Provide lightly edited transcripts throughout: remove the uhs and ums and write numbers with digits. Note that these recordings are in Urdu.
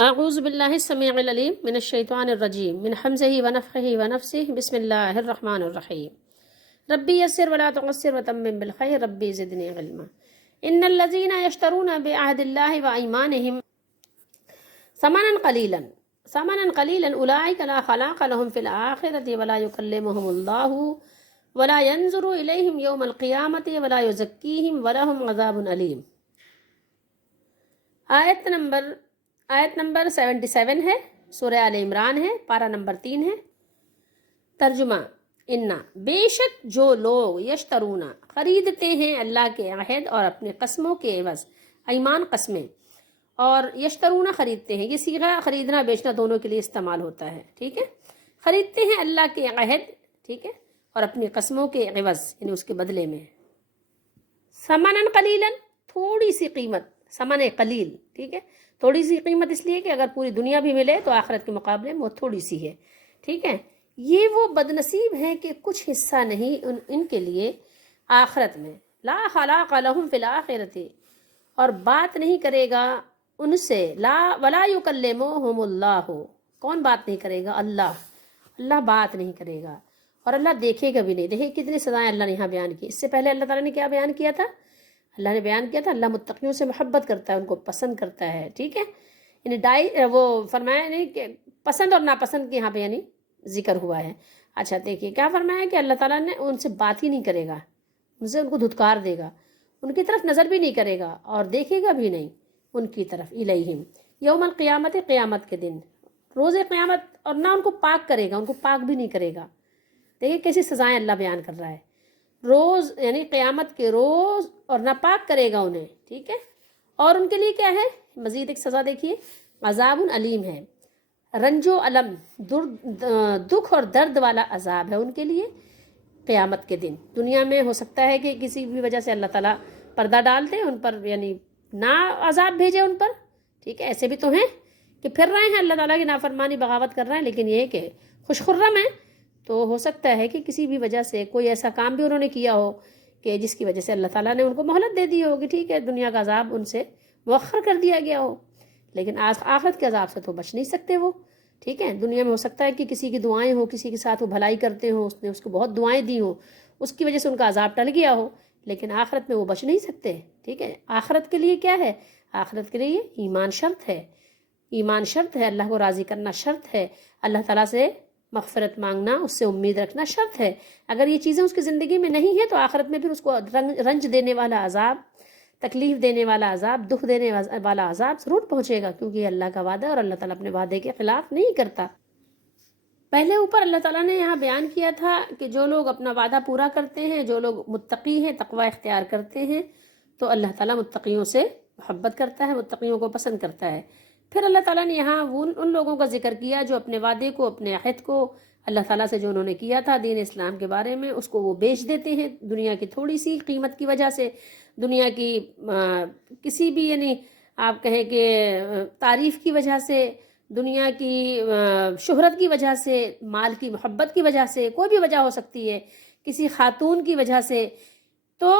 اعوذ باللہ السمیع العلیم من الشیطان الرجیم من حمزہ ونفخہ ونفسہ بسم اللہ الرحمن الرحیم ربی یسر ولا تعسر وتمم بالخیر ربی زدنی علما ان الذین یشترون بعہد اللہ وایمانہم ثمنا قلیلا اولئک لا خلاق لهم فی الآخرۃ ولا یکلمهم اللہ ولا ینظر الیہم یوم القیامۃ ولا یزکیہم ولہم عذاب علیم۔ آیت نمبر 77 ہے، سورہ آل عمران ہے، پارہ نمبر 3 ہے۔ ترجمہ: انا بے شک جو لوگ یشترونا خریدتے ہیں اللہ کے عہد اور اپنے قسموں کے عوض، ایمان قسمیں، اور یشترونا خریدتے ہیں، یہ صیغہ خریدنا بیچنا دونوں کے لیے استعمال ہوتا ہے، ٹھیک ہے۔ خریدتے ہیں اللہ کے عہد، ٹھیک ہے، اور اپنی قسموں کے عوض یعنی اس کے بدلے میں، ثمنا قلیلا تھوڑی سی قیمت، ثمن قلیل، ٹھیک ہے، تھوڑی سی قیمت اس لیے کہ اگر پوری دنیا بھی ملے تو آخرت کے مقابلے میں وہ تھوڑی سی ہے، ٹھیک ہے۔ یہ وہ بد نصیب ہیں کہ کچھ حصہ نہیں ان کے لیے آخرت میں، لا خلاق لہم فی الآخرۃ، اور بات نہیں کرے گا ان سے، لا ولا یکلمہم اللہ، کون بات نہیں کرے گا؟ اللہ بات نہیں کرے گا، اور اللہ دیکھے گا بھی نہیں۔ دیکھیں کتنی سزائیں اللہ نے یہاں بیان کی۔ اس سے پہلے اللہ تعالیٰ نے کیا بیان کیا تھا؟ اللہ نے بیان کیا تھا اللہ متقیوں سے محبت کرتا ہے، ان کو پسند کرتا ہے، ٹھیک ہے۔ یعنی وہ فرمایا نہیں کہ پسند اور ناپسند کے یہاں پہ یعنی ذکر ہوا ہے۔ اچھا دیکھیے کیا فرمایا کہ اللہ تعالیٰ نے ان سے بات ہی نہیں کرے گا، ان کو دھتکار دے گا، ان کی طرف نظر بھی نہیں کرے گا اور دیکھے گا بھی نہیں ان کی طرف، الیہم یوم القیامت، قیامت کے دن، روز قیامت، اور نہ ان کو پاک کرے گا، ان کو پاک بھی نہیں کرے گا۔ دیکھیے کیسی سزائیں اللہ بیان کر رہا ہے، روز یعنی قیامت کے روز، اور ناپاک کرے گا انہیں، ٹھیک ہے۔ اور ان کے لیے کیا ہے؟ مزید ایک سزا دیکھیے، عذاب علیم ہے، رنج و علم، دکھ اور درد والا عذاب ہے ان کے لیے قیامت کے دن۔ دنیا میں ہو سکتا ہے کہ کسی بھی وجہ سے اللہ تعالیٰ پردہ ڈال دے ان پر، یعنی نہ عذاب بھیجے ان پر، ٹھیک ہے۔ ایسے بھی تو ہیں کہ پھر رہے ہیں اللہ تعالیٰ کی نافرمانی بغاوت کر رہے ہیں، لیکن یہ ہے کہ خوش خرم ہیں، تو ہو سکتا ہے کہ کسی بھی وجہ سے کوئی ایسا کام بھی انہوں نے کیا ہو کہ جس کی وجہ سے اللہ تعالیٰ نے ان کو مہلت دے دی ہوگی، ٹھیک ہے، دنیا کا عذاب ان سے مؤخر کر دیا گیا ہو، لیکن آخرت کے عذاب سے تو بچ نہیں سکتے وہ، ٹھیک ہے۔ دنیا میں ہو سکتا ہے کہ کسی کی دعائیں ہوں، کسی کے ساتھ وہ بھلائی کرتے ہوں، اس نے اس کو بہت دعائیں دی ہوں، اس کی وجہ سے ان کا عذاب ٹل گیا ہو، لیکن آخرت میں وہ بچ نہیں سکتے، ٹھیک ہے۔ آخرت کے لیے کیا ہے؟ آخرت کے لیے ایمان شرط ہے، ایمان شرط ہے، اللہ کو راضی کرنا شرط ہے، اللہ تعالیٰ سے مغفرت مانگنا، اس سے امید رکھنا شرط ہے۔ اگر یہ چیزیں اس کی زندگی میں نہیں ہیں تو آخرت میں پھر اس کو رنج دینے والا عذاب، تکلیف دینے والا عذاب، دکھ دینے والا عذاب ضرور پہنچے گا، کیونکہ یہ اللہ کا وعدہ ہے اور اللہ تعالیٰ اپنے وعدے کے خلاف نہیں کرتا۔ پہلے اوپر اللہ تعالیٰ نے یہاں بیان کیا تھا کہ جو لوگ اپنا وعدہ پورا کرتے ہیں، جو لوگ متقی ہیں، تقوی اختیار کرتے ہیں، تو اللہ تعالیٰ متقیوں سے محبت کرتا ہے، متقیوں کو پسند کرتا ہے۔ پھر اللہ تعالیٰ نے یہاں ان لوگوں کا ذکر کیا جو اپنے وعدے کو، اپنے عہد کو اللہ تعالیٰ سے جو انہوں نے کیا تھا دین اسلام کے بارے میں، اس کو وہ بیچ دیتے ہیں دنیا کی تھوڑی سی قیمت کی وجہ سے، دنیا کی کسی بھی یعنی آپ کہیں کہ تعریف کی وجہ سے، دنیا کی شہرت کی وجہ سے، مال کی محبت کی وجہ سے، کوئی بھی وجہ ہو سکتی ہے، کسی خاتون کی وجہ سے، تو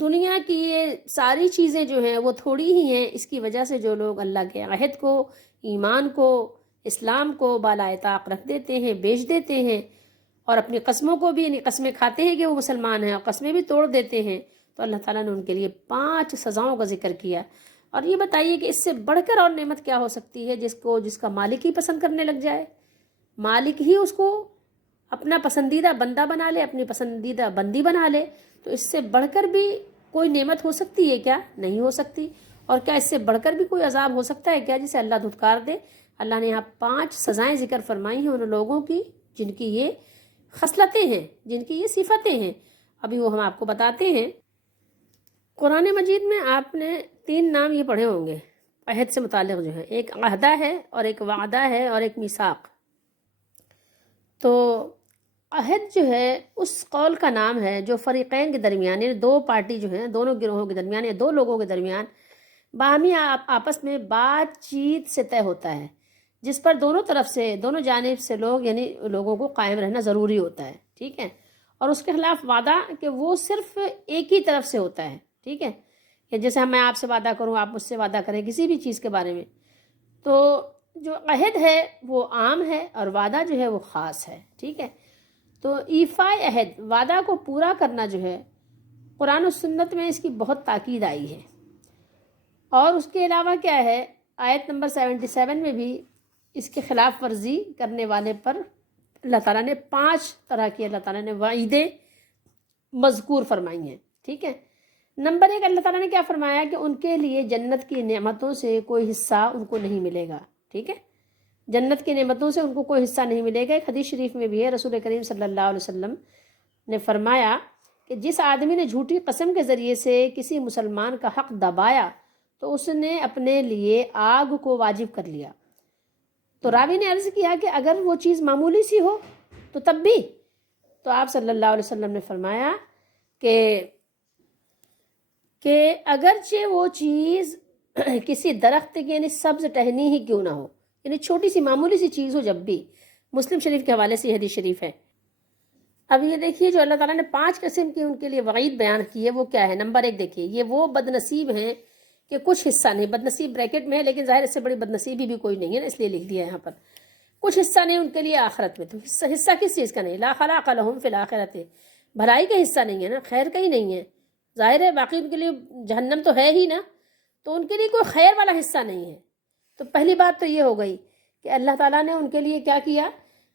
دنیا کی یہ ساری چیزیں جو ہیں وہ تھوڑی ہی ہیں۔ اس کی وجہ سے جو لوگ اللہ کے عہد کو، ایمان کو، اسلام کو بالائے طاق رکھ دیتے ہیں، بیچ دیتے ہیں، اور اپنی قسموں کو بھی یعنی قسمیں کھاتے ہیں کہ وہ مسلمان ہیں اور قسمیں بھی توڑ دیتے ہیں، تو اللہ تعالیٰ نے ان کے لیے 5 سزاؤں کا ذکر کیا۔ اور یہ بتائیے کہ اس سے بڑھ کر اور نعمت کیا ہو سکتی ہے جس کا مالک ہی پسند کرنے لگ جائے، مالک ہی اس کو اپنا پسندیدہ بندہ بنا لے، اپنی پسندیدہ بندی بنا لے، تو اس سے بڑھ کر بھی کوئی نعمت ہو سکتی ہے کیا؟ نہیں ہو سکتی۔ اور کیا اس سے بڑھ کر بھی کوئی عذاب ہو سکتا ہے کیا جسے اللہ دھتکار دے؟ اللہ نے یہاں 5 سزائیں ذکر فرمائی ہیں ان لوگوں کی جن کی یہ خصلتیں ہیں، جن کی یہ صفتیں ہیں، ابھی وہ ہم آپ کو بتاتے ہیں۔ قرآن مجید میں آپ نے 3 نام یہ پڑھے ہوں گے عہد سے متعلق جو ہے، ایک عہدہ ہے اور ایک وعدہ ہے اور ایک میثاق۔ تو عہد جو ہے اس قول کا نام ہے جو فریقین کے درمیان، یعنی 2 پارٹی جو ہیں، دونوں گروہوں کے درمیان یا 2 لوگوں کے درمیان باہمی آپس میں بات چیت سے طے ہوتا ہے، جس پر دونوں طرف سے، دونوں جانب سے لوگوں کو قائم رہنا ضروری ہوتا ہے، ٹھیک ہے۔ اور اس کے خلاف وعدہ کہ وہ صرف ایک ہی طرف سے ہوتا ہے، ٹھیک ہے، کہ جیسے میں آپ سے وعدہ کروں، آپ مجھ سے وعدہ کریں کسی بھی چیز کے بارے میں، تو جو عہد ہے وہ عام ہے اور وعدہ جو ہے وہ خاص ہے، ٹھیک ہے۔ تو ایفائے عہد، وعدہ کو پورا کرنا جو ہے، قرآن و سنت میں اس کی بہت تاکید آئی ہے۔ اور اس کے علاوہ کیا ہے، آیت نمبر 77 میں بھی اس کے خلاف ورزی کرنے والے پر اللہ تعالیٰ نے 5 طرح کی اللہ تعالیٰ نے وعیدیں مذکور فرمائی ہیں، ٹھیک ہے۔ نمبر 1، اللہ تعالیٰ نے کیا فرمایا کہ ان کے لیے جنت کی نعمتوں سے کوئی حصہ ان کو نہیں ملے گا، ٹھیک ہے۔ جنت کی نعمتوں سے ان کو کوئی حصہ نہیں ملے گا۔ ایک حدیث شریف میں بھی ہے، رسول کریم صلی اللہ علیہ وسلم نے فرمایا کہ جس آدمی نے جھوٹی قسم کے ذریعے سے کسی مسلمان کا حق دبایا تو اس نے اپنے لیے آگ کو واجب کر لیا۔ تو راوی نے عرض کیا کہ اگر وہ چیز معمولی سی ہو تو تب بھی؟ تو آپ صلی اللہ علیہ وسلم نے فرمایا کہ اگرچہ وہ چیز کسی درخت کی یعنی سبز ٹہنی ہی کیوں نہ ہو، یعنی چھوٹی سی معمولی سی چیز ہو، جب بھی، مسلم شریف کے حوالے سے یہ حدیث شریف ہے۔ اب یہ دیکھیے جو اللہ تعالیٰ نے 5 قسم کی ان کے لیے وعید بیان کی ہے وہ کیا ہے۔ نمبر 1 دیکھیے، یہ وہ بد نصیب ہیں کہ کچھ حصہ نہیں، بد نصیب بریکٹ میں ہے لیکن ظاہر اس سے بڑی بد نصیبی بھی کوئی نہیں ہے نا، اس لیے لکھ دیا ہے یہاں پر، کچھ حصہ نہیں ان کے لیے آخرت میں۔ تو حصہ کس چیز کا نہیں؟ لا خلاق لہم فی الآخرۃ، بھلائی کا حصہ نہیں ہے نا، خیر کا ہی نہیں ہے، ظاہر ہے باقی ان کے لیے جہنم تو ہے ہی نا، تو ان کے لیے کوئی خیر والا حصہ نہیں ہے۔ تو پہلی بات تو یہ ہو گئی کہ اللہ تعالیٰ نے ان کے لیے کیا کیا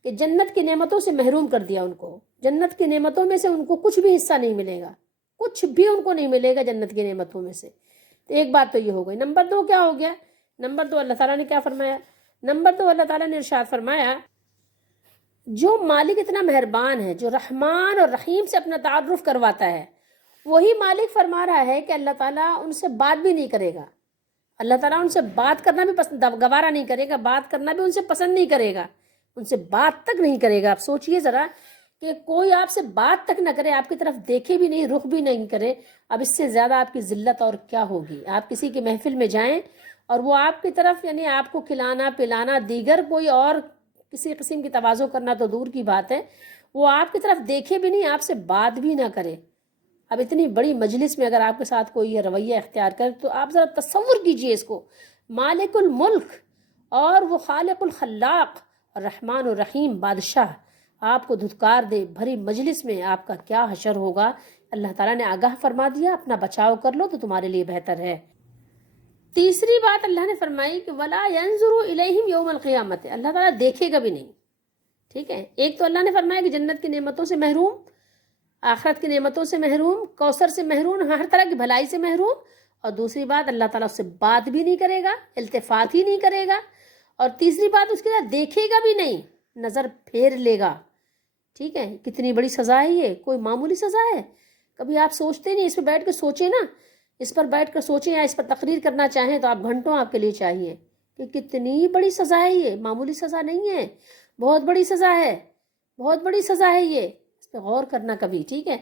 کہ جنت کی نعمتوں سے محروم کر دیا ان کو، جنت کی نعمتوں میں سے ان کو کچھ بھی حصہ نہیں ملے گا، کچھ بھی ان کو نہیں ملے گا جنت کی نعمتوں میں سے۔ تو ایک بات تو یہ ہو گئی۔ نمبر 2 کیا ہو گیا؟ نمبر 2 اللہ تعالیٰ نے کیا فرمایا؟ نمبر 2 اللہ تعالیٰ نے ارشاد فرمایا جو مالک اتنا مہربان ہے، جو رحمان اور رحیم سے اپنا تعارف کرواتا ہے، وہی مالک فرما رہا ہے کہ اللہ تعالیٰ ان سے بات بھی نہیں کرے گا، اللہ تعالیٰ ان سے بات کرنا بھی گوارا نہیں کرے گا، بات کرنا بھی ان سے پسند نہیں کرے گا، ان سے بات تک نہیں کرے گا۔ آپ سوچئے ذرا کہ کوئی آپ سے بات تک نہ کرے، آپ کی طرف دیکھے بھی نہیں، رخ بھی نہیں کرے، اب اس سے زیادہ آپ کی ذلت اور کیا ہوگی؟ آپ کسی کی محفل میں جائیں اور وہ آپ کی طرف یعنی آپ کو کھلانا پلانا، دیگر کوئی اور کسی قسم کی تواضع کرنا تو دور کی بات ہے، وہ آپ کی طرف دیکھے بھی نہیں، آپ سے بات بھی نہ کرے۔ اب اتنی بڑی مجلس میں اگر آپ کے ساتھ کوئی یہ رویہ اختیار کرے تو آپ ذرا تصور کیجئے اس کو، مالک الملک اور وہ خالق الخلاق الرحمن الرحیم بادشاہ آپ کو دھتکار دے بھری مجلس میں، آپ کا کیا حشر ہوگا؟ اللہ تعالیٰ نے آگاہ فرما دیا، اپنا بچاؤ کر لو تو تمہارے لیے بہتر ہے۔ تیسری بات اللہ نے فرمائی کہ وَلَا يَنظُرُ إِلَيْهِمْ يَوْمَ الْقِيَامَةِ، اللہ تعالیٰ دیکھے گا بھی نہیں، ٹھیک ہے۔ ایک تو اللہ نے فرمایا کہ جنت کی نعمتوں سے محروم، آخرت کی نعمتوں سے محروم، کوثر سے محروم، ہر طرح کی بھلائی سے محروم، اور دوسری بات اللہ تعالیٰ اس سے بات بھی نہیں کرے گا، التفات ہی نہیں کرے گا، اور تیسری بات اس کے ساتھ دیکھے گا بھی نہیں، نظر پھیر لے گا، ٹھیک ہے۔ کتنی بڑی سزا ہے یہ، کوئی معمولی سزا ہے؟ کبھی آپ سوچتے نہیں، اس پہ بیٹھ کے سوچیں نا، اس پر بیٹھ کر سوچیں یا اس پر تقریر کرنا چاہیں تو آپ گھنٹوں آپ کے لیے چاہیے کہ کتنی بڑی سزا ہے یہ، معمولی سزا نہیں ہے، بہت بڑی سزا ہے، بہت بڑی سزا ہے یہ، اس پہ غور کرنا کبھی، ٹھیک ہے۔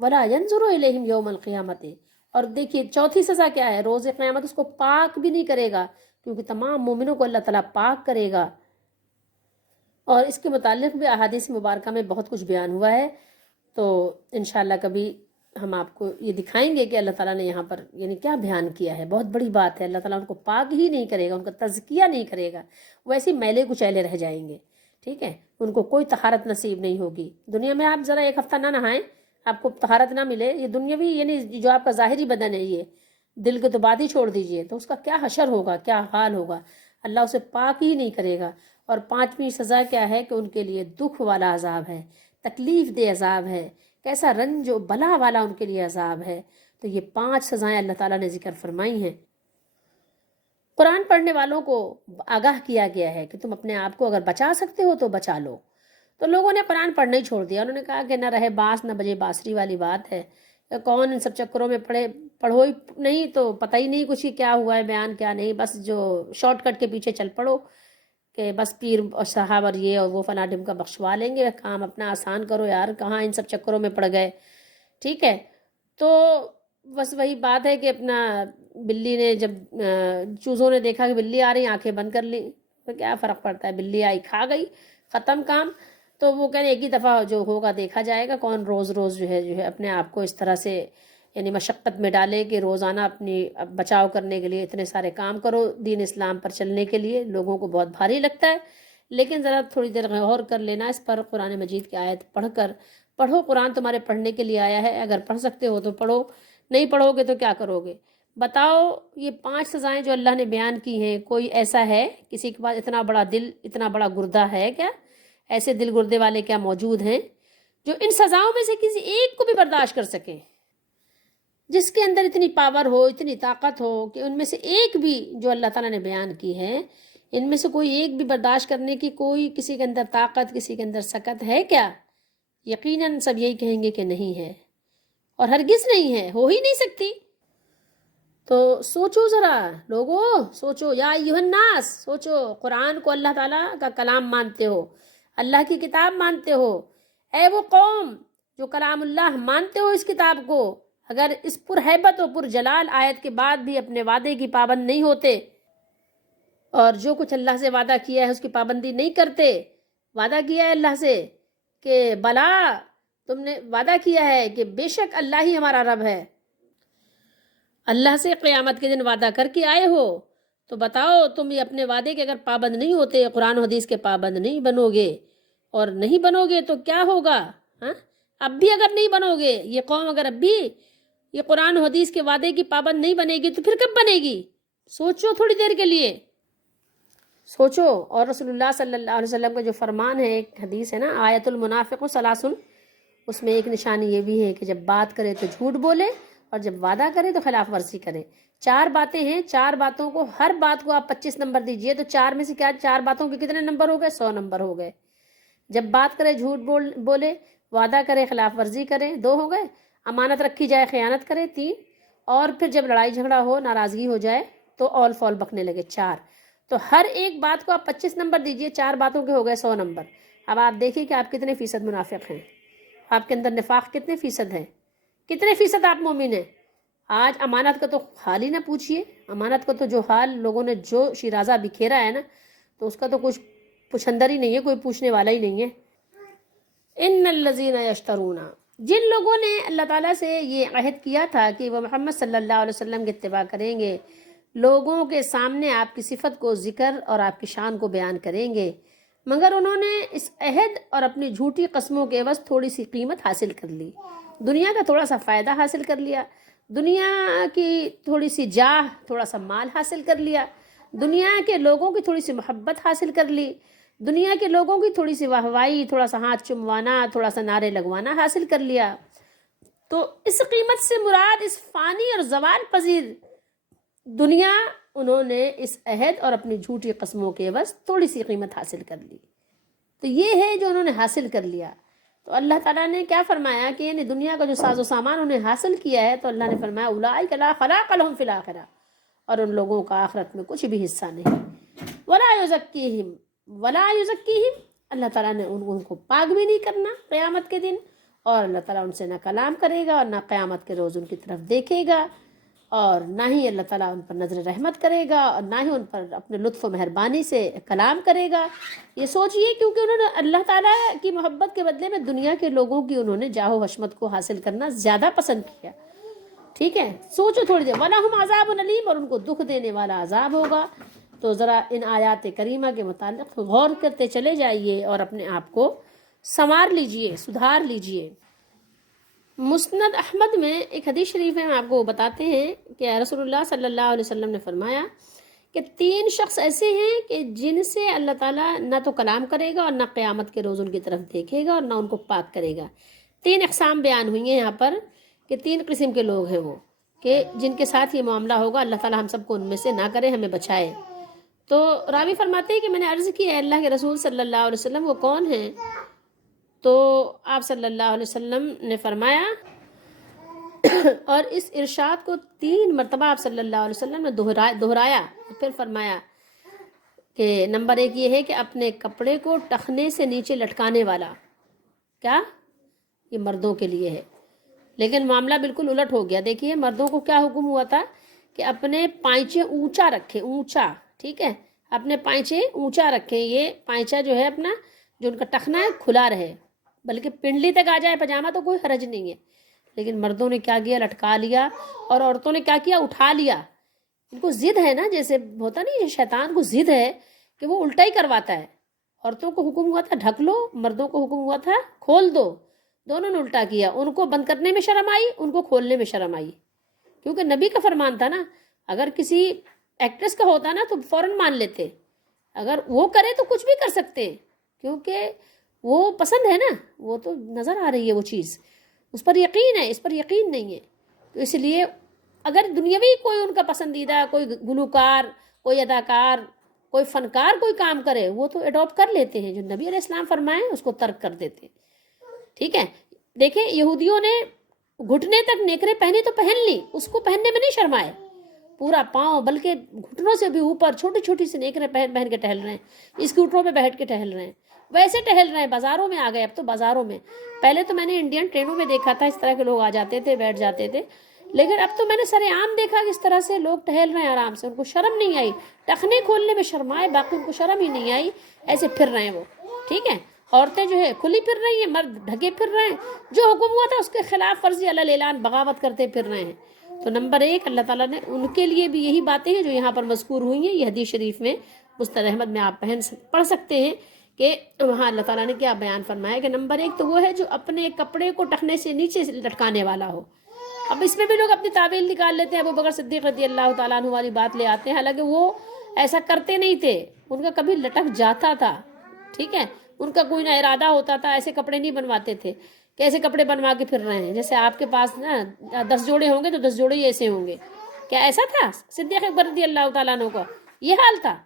وَلَا يَنظُرُ إِلَيْهِمْ يَوْمَ الْقِيَامَةِ، اور دیکھیے چوتھی سزا کیا ہے؟ روز قیامت اس کو پاک بھی نہیں کرے گا، کیونکہ تمام مومنوں کو اللہ تعالیٰ پاک کرے گا۔ اور اس کے متعلق بھی احادیث مبارکہ میں بہت کچھ بیان ہوا ہے، تو انشاءاللہ کبھی ہم آپ کو یہ دکھائیں گے کہ اللہ تعالیٰ نے یہاں پر یعنی کیا بیان کیا ہے۔ بہت بڑی بات ہے، اللہ تعالیٰ ان کو پاک ہی نہیں کرے گا، ان کا تزکیہ نہیں کرے گا، ویسے میلے کچیلے رہ جائیں گے، ٹھیک ہے۔ ان کو کوئی طہارت نصیب نہیں ہوگی۔ دنیا میں آپ ذرا ایک ہفتہ نہ نہائیں، آپ کو طہارت نہ ملے، یہ دنیاوی یعنی جو آپ کا ظاہری بدن ہے، یہ دل کے تو بات ہی چھوڑ دیجئے، تو اس کا کیا حشر ہوگا، کیا حال ہوگا؟ اللہ اسے پاک ہی نہیں کرے گا۔ اور 5ویں سزا کیا ہے کہ ان کے لیے دکھ والا عذاب ہے، تکلیف دہ عذاب ہے، کیسا رنج و بلا والا ان کے لیے عذاب ہے۔ تو یہ 5 سزائیں اللہ تعالیٰ نے ذکر فرمائی ہیں۔ قرآن پڑھنے والوں کو آگاہ کیا گیا ہے کہ تم اپنے آپ کو اگر بچا سکتے ہو تو بچا لو۔ تو لوگوں نے قرآن پڑھنا ہی چھوڑ دیا، انہوں نے کہا کہ نہ رہے باس نہ بجے بانسری والی بات ہے، کون ان سب چکروں میں پڑھو ہی نہیں تو پتہ ہی نہیں کچھ کیا ہوا ہے بیان کیا نہیں، بس جو شارٹ کٹ کے پیچھے چل پڑو کہ بس پیر اور صاحب اور یہ اور وہ فلاں ڈم کا بخشوا لیں گے، کام اپنا آسان کرو یار، کہاں ان سب چکروں میں پڑ گئے، ٹھیک ہے۔ تو بس وہی بات ہے کہ اپنا بلی نے جب چوزوں نے دیکھا کہ بلی آ رہی، آنکھیں بند کر لی، تو کیا فرق پڑتا ہے، بلی آئی کھا گئی، ختم کام۔ تو وہ کہنے ایک ہی دفعہ جو ہوگا دیکھا جائے گا، کون روز روز جو ہے اپنے آپ کو اس طرح سے یعنی مشقت میں ڈالے کہ روزانہ اپنی بچاؤ کرنے کے لیے اتنے سارے کام کرو دین اسلام پر چلنے کے لیے. لوگوں کو بہت بھاری لگتا ہے، لیکن ذرا تھوڑی دیر غور کر لینا اس پر. قرآن مجید کی آیت پڑھ کر پڑھو. قرآن تمہارے پڑھنے کے لیے آیا ہے، اگر پڑھ سکتے ہو تو پڑھو، نہیں پڑھو گے تو کیا کرو گے؟ بتاؤ یہ 5 سزائیں جو اللہ نے بیان کی ہیں، کوئی ایسا ہے کسی کے پاس اتنا بڑا دل، اتنا بڑا گردہ ہے کیا؟ ایسے دل گردے والے کیا موجود ہیں جو ان سزاؤں میں سے کسی ایک کو بھی برداشت کر سکیں؟ جس کے اندر اتنی پاور ہو، اتنی طاقت ہو کہ ان میں سے ایک بھی جو اللہ تعالیٰ نے بیان کی ہے، ان میں سے کوئی ایک بھی برداشت کرنے کی کوئی کسی کے اندر طاقت، کسی کے اندر سکت ہے کیا؟ یقیناً سب یہی کہیں گے کہ نہیں ہے، اور ہرگز نہیں ہے، ہو ہی نہیں سکتی. تو سوچو ذرا لوگو، سوچو یا ایھا الناس، سوچو. قرآن کو اللہ تعالیٰ کا کلام مانتے ہو، اللہ کی کتاب مانتے ہو. اے وہ قوم جو کلام اللہ مانتے ہو اس کتاب کو، اگر اس پر ہیبت و پر جلال آیت کے بعد بھی اپنے وعدے کی پابند نہیں ہوتے اور جو کچھ اللہ سے وعدہ کیا ہے اس کی پابندی نہیں کرتے. وعدہ کیا ہے اللہ سے کہ بلا، تم نے وعدہ کیا ہے کہ بے شک اللہ ہی ہمارا رب ہے. اللہ سے قیامت کے دن وعدہ کر کے آئے ہو، تو بتاؤ تم یہ اپنے وعدے کے اگر پابند نہیں ہوتے، قرآن و حدیث کے پابند نہیں بنو گے، اور نہیں بنو گے تو کیا ہوگا؟ ہاں، اب بھی اگر نہیں بنو گے، یہ قوم اگر اب بھی یہ قرآن و حدیث کے وعدے کی پابند نہیں بنے گی تو پھر کب بنے گی؟ سوچو تھوڑی دیر کے لیے، سوچو. اور رسول اللہ صلی اللہ علیہ وسلم کا جو فرمان ہے، ایک حدیث ہے نا، آیت المنافق ثلاث، اس میں ایک نشانی یہ بھی ہے کہ جب بات کرے تو جھوٹ بولے، اور جب وعدہ کرے تو خلاف ورزی کرے. 4 باتیں ہیں، 4 باتوں کو، ہر بات کو آپ 25 نمبر دیجئے تو 4 میں سے کیا 4 باتوں کے کتنے نمبر ہو گئے؟ 100 نمبر ہو گئے. جب بات کرے جھوٹ بولے، وعدہ کرے خلاف ورزی کرے، 2 ہو گئے. امانت رکھی جائے خیانت کرے، 3. اور پھر جب لڑائی جھگڑا ہو، ناراضگی ہو جائے تو اول فول بکنے لگے، 4. تو ہر ایک بات کو آپ 25 نمبر دیجئے، 4 باتوں کے ہو گئے 100 نمبر. اب آپ دیکھیے کہ آپ کتنے فیصد منافق ہیں، آپ کے اندر نفاق کتنے فیصد ہے، کتنے فیصد آپ مومن ہیں. آج امانت کا تو حال ہی نہ پوچھیے. امانت کا تو جو حال لوگوں نے جو شیرازہ بکھیرا ہے نا، تو اس کا تو کچھ پوچھندر ہی نہیں ہے، کوئی پوچھنے والا ہی نہیں ہے. ان الذین یشترون، جن لوگوں نے اللہ تعالیٰ سے یہ عہد کیا تھا کہ وہ محمد صلی اللہ علیہ وسلم کی اتباع کریں گے، لوگوں کے سامنے آپ کی صفت کو ذکر اور آپ کی شان کو بیان کریں گے، مگر انہوں نے اس عہد اور اپنی جھوٹی قسموں کے عوض تھوڑی سی قیمت حاصل کر لی، دنیا کا تھوڑا سا فائدہ حاصل کر لیا، دنیا کی تھوڑی سی جاہ، تھوڑا سا مال حاصل کر لیا، دنیا کے لوگوں کی تھوڑی سی محبت حاصل کر لی، دنیا کے لوگوں کی تھوڑی سی واہوائی، تھوڑا سا ہاتھ چموانا، تھوڑا سا نعرے لگوانا حاصل کر لیا. تو اس قیمت سے مراد اس فانی اور زوال پذیر دنیا، انہوں نے اس عہد اور اپنی جھوٹی قسموں کے عوض تھوڑی سی قیمت حاصل کر لی. تو یہ ہے جو انہوں نے حاصل کر لیا. تو اللہ تعالیٰ نے کیا فرمایا کہ یعنی دنیا کا جو ساز و سامان انہیں حاصل کیا ہے، تو اللہ نے فرمایا اولئک لا خلاق لهم فی الآخرہ، اور ان لوگوں کا آخرت میں کچھ بھی حصہ نہیں. ولا یزکیہم، ولا یزکیہم، اللہ تعالیٰ نے ان کو پاک بھی نہیں کرنا قیامت کے دن، اور اللہ تعالیٰ ان سے نہ کلام کرے گا، اور نہ قیامت کے روز ان کی طرف دیکھے گا، اور نہ ہی اللہ تعالیٰ ان پر نظر رحمت کرے گا، اور نہ ہی ان پر اپنے لطف و مہربانی سے کلام کرے گا. یہ سوچئے، کیونکہ انہوں نے اللہ تعالیٰ کی محبت کے بدلے میں دنیا کے لوگوں کی انہوں نے جاہ و حشمت کو حاصل کرنا زیادہ پسند کیا. ٹھیک ہے، سوچو تھوڑی دیر. وَلَهُمْ عَذَابٌ أَلِيمٌ، اور ان کو دکھ دینے والا عذاب ہوگا. تو ذرا ان آیات کریمہ کے متعلق غور کرتے چلے جائیے اور اپنے آپ کو سنوار لیجئے، سدھار لیجئے. مسند احمد میں ایک حدیث شریف ہے، ہم آپ کو بتاتے ہیں کہ رسول اللہ صلی اللہ علیہ وسلم نے فرمایا کہ 3 شخص ایسے ہیں کہ جن سے اللہ تعالیٰ نہ تو کلام کرے گا، اور نہ قیامت کے روز ان کی طرف دیکھے گا، اور نہ ان کو پاک کرے گا. 3 اقسام بیان ہوئی ہیں یہاں پر کہ 3 قسم کے لوگ ہیں وہ، کہ جن کے ساتھ یہ معاملہ ہوگا. اللہ تعالیٰ ہم سب کو ان میں سے نہ کرے، ہمیں بچائے. تو راوی فرماتے ہیں کہ میں نے عرض کی ہے اللہ کے رسول صلی اللہ علیہ وسلم وہ کون ہیں؟ تو آپ صلی اللہ علیہ وسلم نے فرمایا، اور اس ارشاد کو 3 مرتبہ آپ صلی اللہ علیہ وسلم نے دہرایا. پھر فرمایا کہ نمبر 1 یہ ہے کہ اپنے کپڑے کو ٹخنے سے نیچے لٹکانے والا. کیا؟ یہ مردوں کے لیے ہے، لیکن معاملہ بالکل الٹ ہو گیا. دیکھیے مردوں کو کیا حکم ہوا تھا کہ اپنے پائچے اونچا رکھیں، اونچا. ٹھیک ہے، اپنے پائچے اونچا رکھیں. یہ پائچہ جو ہے اپنا، جو ان کا ٹخنا ہے، کھلا رہے، بلکہ پنڈلی تک آ جائے پجامہ تو کوئی حرج نہیں ہے، لیکن مردوں نے کیا کیا؟ لٹکا لیا، اور عورتوں نے کیا کیا؟ اٹھا لیا۔ ان کو ضد ہے نا، جیسے ہوتا نہیں، شیطان کو ضد ہے کہ وہ الٹا ہی کرواتا ہے۔ عورتوں کو حکم ہوا تھا ڈھک لو، مردوں کو حکم ہوا تھا کھول دو، دونوں نے الٹا کیا۔ ان کو بند کرنے میں شرم آئی، ان کو کھولنے میں شرم آئی، کیونکہ نبی کا فرمان تھا نا۔ اگر کسی ایکٹریس کا ہوتا نا تو فوراً مان لیتے، اگر وہ کرے تو کچھ بھی کر سکتے، کیونکہ وہ پسند ہے نا، وہ تو نظر آ رہی ہے وہ چیز، اس پر یقین ہے، اس پر یقین نہیں ہے۔ تو اس لیے اگر دنیاوی کوئی ان کا پسندیدہ کوئی گلوکار، کوئی اداکار، کوئی فنکار کوئی کام کرے، وہ تو اڈاپٹ کر لیتے ہیں، جو نبی علیہ السلام فرمائیں اس کو ترک کر دیتے ہیں۔ ٹھیک ہے، دیکھیں یہودیوں نے گھٹنے تک نیکریں پہنی تو پہن لی، اس کو پہننے میں نہیں شرمائے، پورا پاؤں بلکہ گھٹنوں سے بھی اوپر چھوٹی چھوٹی سی نیکریں پہن پہن کے ٹہل رہے ہیں، اسکوٹروں پہ بیٹھ کے ٹہل رہے ہیں، ویسے ٹہل رہے ہیں۔ بازاروں میں آ گئے اب تو، بازاروں میں، پہلے تو میں نے انڈین ٹرینوں میں دیکھا تھا اس طرح کے لوگ آ جاتے تھے بیٹھ جاتے تھے، لیکن اب تو میں نے سر عام دیکھا کہ اس طرح سے لوگ ٹہل رہے ہیں آرام سے، ان کو شرم نہیں آئی، ٹخنے کھولنے میں شرمائے، باقی ان کو شرم ہی نہیں آئی، ایسے پھر رہے ہیں وہ۔ ٹھیک ہے، عورتیں جو ہے کھلی پھر رہی ہیں، مرد ڈھکے پھر رہے ہیں، جو حکم ہوا تھا اس کے خلاف ورزی علی الاعلان بغاوت کرتے پھر رہے ہیں۔ تو نمبر ایک، اللہ تعالیٰ نے ان کے لیے بھی یہی باتیں ہیں جو یہاں پر مذکور ہوئی ہیں، یہ حدیث شریف میں مستند احمد میں آپ پڑھ سکتے ہیں کہ وہاں اللہ تعالیٰ نے کیا بیان فرمایا کہ نمبر ایک تو وہ ہے جو اپنے کپڑے کو ٹخنے سے نیچے سے لٹکانے والا ہو۔ اب اس میں بھی لوگ اپنی تعویل نکال لیتے ہیں، ابو بکر صدیق رضی اللہ تعالیٰ عنہ والی بات لے آتے ہیں، حالانکہ وہ ایسا کرتے نہیں تھے، ان کا کبھی لٹک جاتا تھا۔ ٹھیک ہے، ان کا کوئی نہ ارادہ ہوتا تھا، ایسے کپڑے نہیں بنواتے تھے کہ ایسے کپڑے بنوا کے پھر رہے ہیں، جیسے آپ کے پاس نا 10 جوڑے ہوں گے تو 10 جوڑے ہی ایسے ہوں گے، کیا ایسا تھا؟ صدیق اکبر رضی اللہ تعالیٰ عنہ کا یہ حال تھا،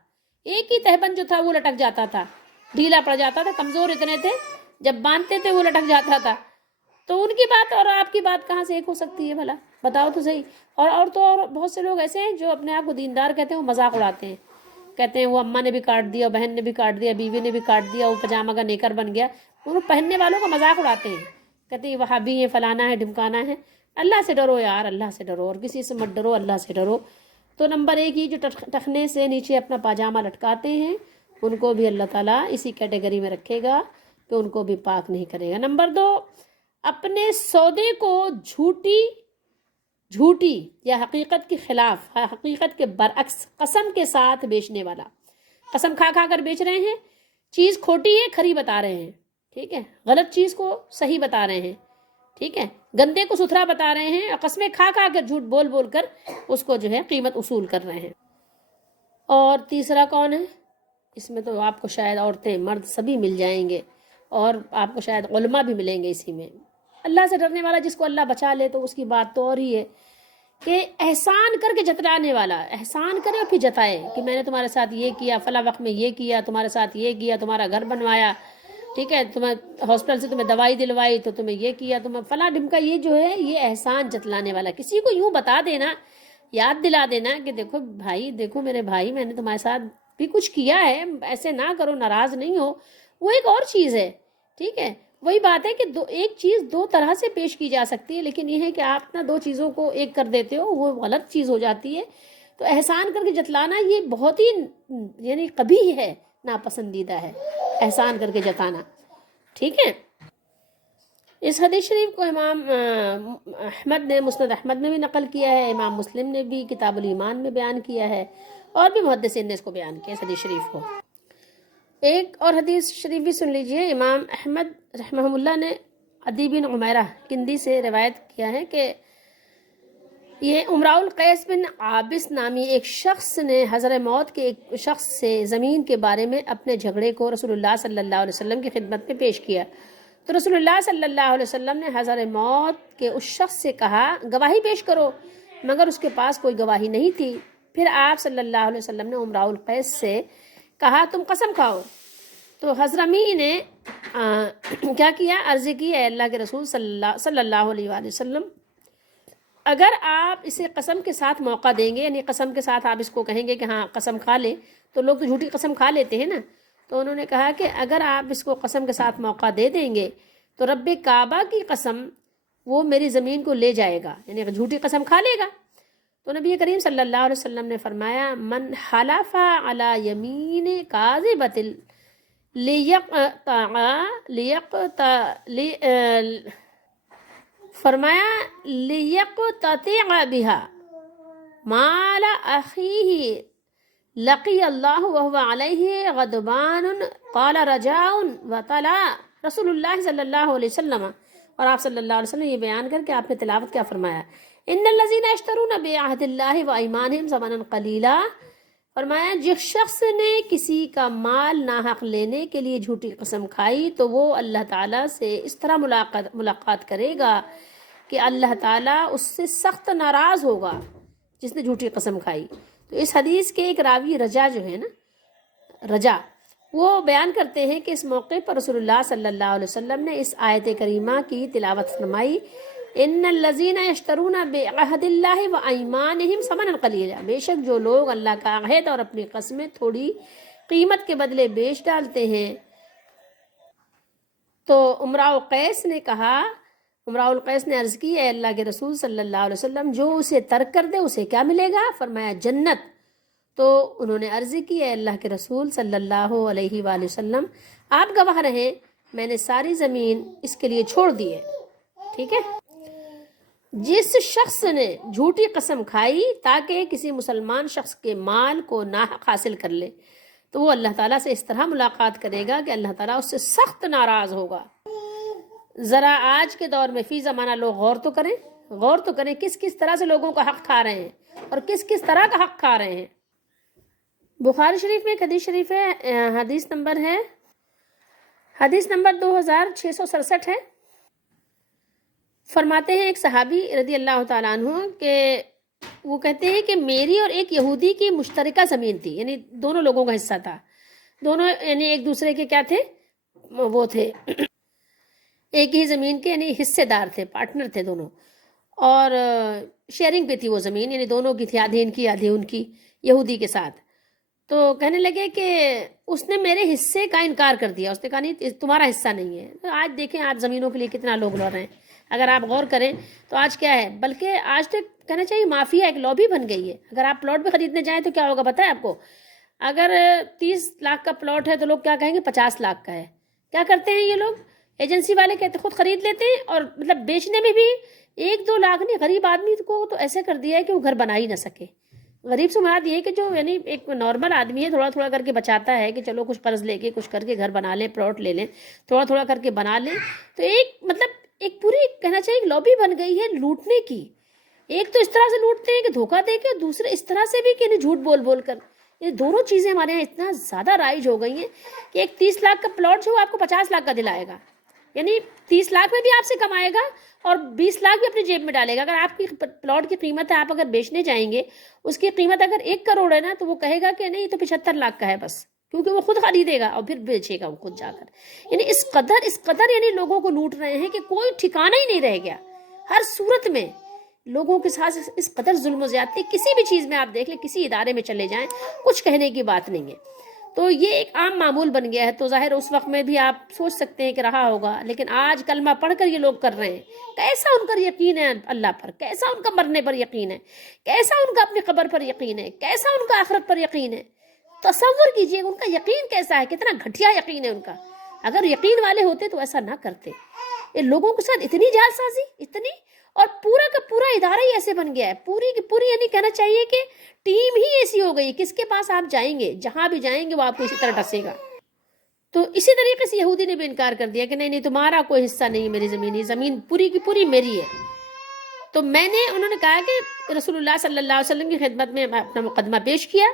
ایک ہی تہبند جو تھا وہ لٹک جاتا تھا، ڈھیلا پڑ جاتا تھا، کمزور اتنے تھے، جب باندھتے تھے وہ لٹک جاتا تھا۔ تو ان کی بات اور آپ کی بات کہاں سے ایک ہو سکتی ہے بھلا؟ بتاؤ تو صحیح۔ اور تو اور بہت سے لوگ ایسے ہیں جو اپنے آپ کو دیندار کہتے ہیں، وہ مذاق اڑاتے ہیں، کہتے ہیں وہ اماں نے بھی کاٹ دیا، بہن نے بھی کاٹ دیا، بیوی نے بھی کاٹ دیا، وہ پجامہ کا نیکر بن گیا، وہ پہننے والوں کا مذاق اڑاتے ہیں، کہتے ہیں وہابی ہیں، فلانا ہے، ڈھمکانا ہے۔ اللہ سے ڈرو یار، اللہ سے ڈرو، اور کسی سے مت ڈرو، اللہ سے ڈرو۔ تو نمبر ایک یہ جو ٹخنے سے نیچے اپنا پاجامہ لٹکاتے ہیں، ان کو بھی اللہ تعالیٰ اسی کیٹیگری میں رکھے گا کہ ان کو بھی پاک نہیں کرے گا۔ نمبر دو، اپنے سودے کو جھوٹی یا حقیقت کے خلاف، حقیقت کے برعکس قسم کے ساتھ بیچنے والا، قسم کھا کھا کر بیچ رہے ہیں، چیز کھوٹی ہے کھری بتا رہے ہیں، ٹھیک ہے، غلط چیز کو صحیح بتا رہے ہیں، ٹھیک ہے، گندے کو ستھرا بتا رہے ہیں، اور قسمیں کھا کھا کر جھوٹ بول بول کر اس کو جو ہے قیمت وصول کر رہے ہیں۔ اور تیسرا کون ہے؟ اس میں تو آپ کو شاید عورتیں مرد سبھی مل جائیں گے، اور آپ کو شاید علماء بھی ملیں گے اسی میں۔ اللہ سے ڈرنے والا جس کو اللہ بچا لے تو اس کی بات تو اور ہی ہے، کہ احسان کر کے جتلانے والا، احسان کرے اور پھر جتائے کہ میں نے تمہارے ساتھ یہ کیا، فلاں وقت میں یہ کیا، تمہارے ساتھ یہ کیا، تمہارا گھر بنوایا، ٹھیک ہے، تمہیں ہاسپٹل سے تمہیں دوائی دلوائی تو تمہیں یہ کیا، تمہیں فلاں ڈھمکا، یہ جو ہے یہ احسان جتلانے والا۔ کسی کو یوں بتا دینا، یاد دلا دینا کہ دیکھو بھائی، دیکھو میرے بھائی، میں نے تمہارے ساتھ بھی کچھ کیا ہے، ایسے نہ کرو، ناراض نہیں ہو، وہ ایک اور چیز ہے، ٹھیک ہے۔ وہی بات ہے کہ ایک چیز دو طرح سے پیش کی جا سکتی ہے، لیکن یہ ہے کہ آپ نا دو چیزوں کو ایک کر دیتے ہو، وہ غلط چیز ہو جاتی ہے۔ تو احسان کر کے جتلانا یہ بہت ہی یعنی قبیح ہے، ناپسندیدہ ہے احسان کر کے جتانا، ٹھیک ہے۔ اس حدیث شریف کو امام احمد نے مسند احمد میں بھی نقل کیا ہے، امام مسلم نے بھی کتاب الایمان میں بیان کیا ہے، اور بھی محدثین نے اس کو بیان کیا اس حدیث شریف کو۔ ایک اور حدیث شریف بھی سن لیجئے، امام احمد رحمہ اللہ نے عدی بن عمیرہ کندی سے روایت کیا ہے کہ یہ امراء القیس بن عابس نامی ایک شخص نے حضرت موت کے ایک شخص سے زمین کے بارے میں اپنے جھگڑے کو رسول اللہ صلی اللہ علیہ وسلم کی خدمت میں پیش کیا، تو رسول اللہ صلی اللہ علیہ وسلم نے حضرت موت کے اس شخص سے کہا گواہی پیش کرو، مگر اس کے پاس کوئی گواہی نہیں تھی۔ پھر آپ صلی اللہ علیہ وسلم نے امراء القیس سے کہا تم قسم کھاؤ، تو حضرمی نے کیا کیا، عرض کی اے اللہ کے رسول صلی اللہ علیہ وآلہ وسلم، اگر آپ اسے قسم کے ساتھ موقع دیں گے، یعنی قسم کے ساتھ آپ اس کو کہیں گے کہ ہاں قسم کھا لے، تو لوگ تو جھوٹی قسم کھا لیتے ہیں نا، تو انہوں نے کہا کہ اگر آپ اس کو قسم کے ساتھ موقع دے دیں گے تو رب کعبہ کی قسم وہ میری زمین کو لے جائے گا، یعنی جھوٹی قسم کھا لے گا۔ تو نبی کریم صلی اللہ علیہ وسلم نے فرمایا من حلف علی یمین کاذبۃ فرمایا لیقتطع بہا مال اخیہ لقی اللہ وہو علیہ غضبان قال رجاء وطلع رسول اللہ صلی اللہ علیہ وسلم، اور آپ صلی اللہ علیہ وسلم یہ بیان کر کے آپ نے تلاوت کیا فرمایا، ان الذین یشترون بعہد اللہ وایمانہم ثمنا قلیلا، فرمایا جس شخص نے کسی کا مال ناحق لینے کے لیے جھوٹی قسم کھائی تو وہ اللہ تعالیٰ سے اس طرح ملاقات کرے گا کہ اللہ تعالیٰ اس سے سخت ناراض ہوگا جس نے جھوٹی قسم کھائی۔ تو اس حدیث کے ایک راوی رجا جو ہے نا، رجا، وہ بیان کرتے ہیں کہ اس موقع پر رسول اللہ صلی اللہ علیہ وسلم نے اس آیت کریمہ کی تلاوت فرمائی، ان الذین یشترون بعہد اللہ وایمانہم ثمنا قلیلا، بے شک جو لوگ اللہ کا عہد اور اپنی قسمیں تھوڑی قیمت کے بدلے بیچ ڈالتے ہیں۔ تو امراء قیس نے کہا، امراء القیس نے عرض کی، اے اللہ کے رسول صلی اللہ علیہ وسلم جو اسے ترک کر دے اسے کیا ملے گا؟ فرمایا جنت۔ تو انہوں نے عرض کی، اے اللہ کے رسول صلی اللہ علیہ وآلہ وسلم آپ گواہ رہیں میں نے ساری زمین اس کے لیے چھوڑ دی ہے، ٹھیک ہے۔ جس شخص نے جھوٹی قسم کھائی تاکہ کسی مسلمان شخص کے مال کو ناحق حاصل کر لے تو وہ اللہ تعالیٰ سے اس طرح ملاقات کرے گا کہ اللہ تعالیٰ اس سے سخت ناراض ہوگا۔ ذرا آج کے دور میں فی زمانہ لوگ غور تو کریں کس کس طرح سے لوگوں کا حق کھا رہے ہیں اور کس کس طرح کا حق کھا رہے ہیں۔ بخاری شریف میں ایک حدیث شریف ہے، حدیث نمبر 2667 ہے۔ فرماتے ہیں ایک صحابی رضی اللہ تعالیٰ عنہ کہ وہ کہتے ہیں کہ میری اور ایک یہودی کی مشترکہ زمین تھی، یعنی دونوں لوگوں کا حصہ تھا، دونوں یعنی ایک دوسرے کے کیا تھے، وہ تھے ایک ہی زمین کے، یعنی حصے دار تھے، پارٹنر تھے دونوں، اور شیئرنگ پہ تھی وہ زمین، یعنی دونوں کی تھی، آدھی ان کی آدھی ان کی، یہودی کے ساتھ۔ تو کہنے لگے کہ اس نے میرے حصے کا انکار کر دیا، اس نے کہا نہیں تمہارا حصہ نہیں ہے۔ تو آج دیکھیں آج زمینوں کے لیے کتنا لوگ لڑ رہے ہیں، اگر آپ غور کریں تو آج کیا ہے، بلکہ آج تک کہنا چاہیے مافیا ایک لابی بن گئی ہے۔ اگر آپ پلاٹ بھی خریدنے جائیں تو کیا ہوگا پتہ ہے آپ کو، اگر 30 لاکھ کا پلاٹ ہے تو لوگ کیا کہیں گے 50 لاکھ کا ہے۔ کیا کرتے ہیں یہ لوگ، ایجنسی والے کہتے خود خرید لیتے ہیں، اور مطلب بیچنے میں بھی 1-2 لاکھ نہیں، غریب آدمی کو تو ایسے کر دیا ہے کہ وہ گھر بنا ہی نہ سکے۔ غریب سے مراد یہ ہے کہ جو یعنی ایک نارمل آدمی ہے، تھوڑا تھوڑا کر کے بچاتا ہے کہ چلو کچھ قرض لے کے کچھ کر کے گھر بنا لیں، پلاٹ لے لیں، تھوڑا تھوڑا کر کے بنا لیں، تو ایک مطلب ایک پوری کہنا چاہیے ایک لابی بن گئی ہے لوٹنے کی۔ ایک تو اس طرح سے لوٹتے ہیں کہ دھوکہ دے کے، دوسرے اس طرح سے بھی کہ یعنی جھوٹ بول بول کر، یہ دونوں چیزیں ہمارے یہاں اتنا زیادہ رائج ہو گئی ہیں کہ ایک 30 لاکھ کا پلاٹ جو آپ کو 50 لاکھ کا دلائے گا، یعنی 30 لاکھ میں بھی آپ سے کمائے گا اور 20 لاکھ بھی اپنی جیب میں ڈالے گا۔ اگر آپ کی پلاٹ کی قیمت ہے، آپ اگر بیچنے جائیں گے، اس کی قیمت اگر 1 کروڑ ہے نا، تو وہ کہے گا کہ نہیں یہ تو 75 لاکھ کا ہے بس، کیونکہ وہ خود خریدے گا اور پھر بیچے گا وہ خود جا کر۔ یعنی اس قدر یعنی لوگوں کو لوٹ رہے ہیں کہ کوئی ٹھکانہ ہی نہیں رہ گیا۔ ہر صورت میں لوگوں کے ساتھ اس قدر ظلم و زیادتی، کسی بھی چیز میں آپ دیکھ لیں، کسی ادارے میں چلے جائیں، کچھ کہنے کی بات نہیں ہے۔ تو یہ ایک عام معمول بن گیا ہے۔ تو ظاہر اس وقت میں بھی آپ سوچ سکتے ہیں کہ رہا ہوگا، لیکن آج کلمہ پڑھ کر یہ لوگ کر رہے ہیں۔ کیسا ان کا یقین ہے اللہ پر، کیسا ان کا مرنے پر یقین ہے، کیسا ان کا اپنی قبر پر یقین ہے، کیسا ان کا آخرت پر یقین ہے۔ تصور کیجئے ان کا یقین کیسا ہے، کتنا گھٹیا یقین ہے ان کا۔ اگر یقین والے ہوتے تو ایسا نہ کرتے۔ یہ لوگوں کے ساتھ اتنی جعل سازی، اتنی، اور پورا کا پورا ادارہ ہی ایسے بن گیا ہے، پوری کی پوری یعنی کہنا چاہیے کہ ٹیم ہی ایسی ہو گئی، کس کے پاس آپ جائیں گے، جہاں بھی جائیں گے وہ آپ کو اسی طرح ڈسے گا۔ تو اسی طریقے سے یہودی نے بھی انکار کر دیا کہ نہیں تمہارا کوئی حصہ نہیں ہے میری زمین، یہ زمین پوری کی پوری میری ہے۔ تو انہوں نے کہا کہ رسول اللہ صلی اللہ علیہ وسلم کی خدمت میں اپنا مقدمہ پیش کیا،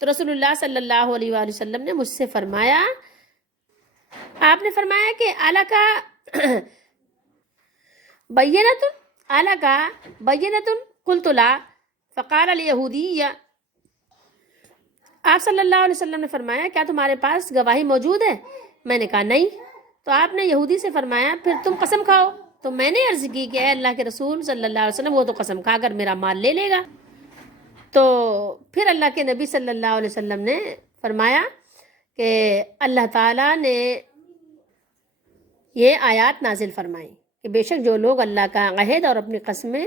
تو رسول اللہ صلی اللہ علیہ وآلہ وسلم نے مجھ سے فرمایا، آپ نے فرمایا کہ اعلیٰ کا بینتن قلت لا فقال الیہودی، آپ صلی اللہ علیہ وسلم نے فرمایا کیا تمہارے پاس گواہی موجود ہے؟ میں نے کہا نہیں۔ تو آپ نے یہودی سے فرمایا پھر تم قسم کھاؤ۔ تو میں نے عرض کی کہ اے اللہ کے رسول صلی اللہ علیہ وسلم وہ تو قسم کھا کر میرا مال لے لے گا۔ تو پھر اللہ کے نبی صلی اللہ علیہ وسلم نے فرمایا کہ اللہ تعالیٰ نے یہ آیات نازل فرمائیں کہ بے شک جو لوگ اللہ کا عہد اور اپنی قسمیں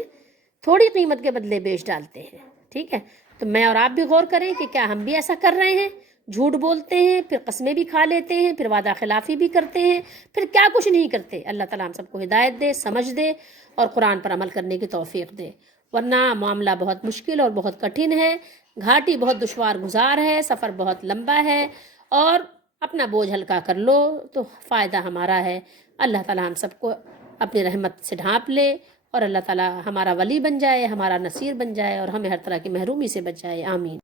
تھوڑی قیمت کے بدلے بیچ ڈالتے ہیں، ٹھیک ہے۔ تو میں اور آپ بھی غور کریں کہ کیا ہم بھی ایسا کر رہے ہیں، جھوٹ بولتے ہیں، پھر قسمیں بھی کھا لیتے ہیں، پھر وعدہ خلافی بھی کرتے ہیں، پھر کیا کچھ نہیں کرتے۔ اللہ تعالیٰ ہم سب کو ہدایت دے، سمجھ دے اور قرآن پر عمل کرنے کی توفیق دے، ورنہ معاملہ بہت مشکل اور بہت کٹھن ہے، گھاٹی بہت دشوار گزار ہے، سفر بہت لمبا ہے، اور اپنا بوجھ ہلکا کر لو تو فائدہ ہمارا ہے۔ اللہ تعالیٰ ہم سب کو اپنی رحمت سے ڈھانپ لے، اور اللہ تعالیٰ ہمارا ولی بن جائے، ہمارا نصیر بن جائے، اور ہمیں ہر طرح کی محرومی سے بچائے، آمین۔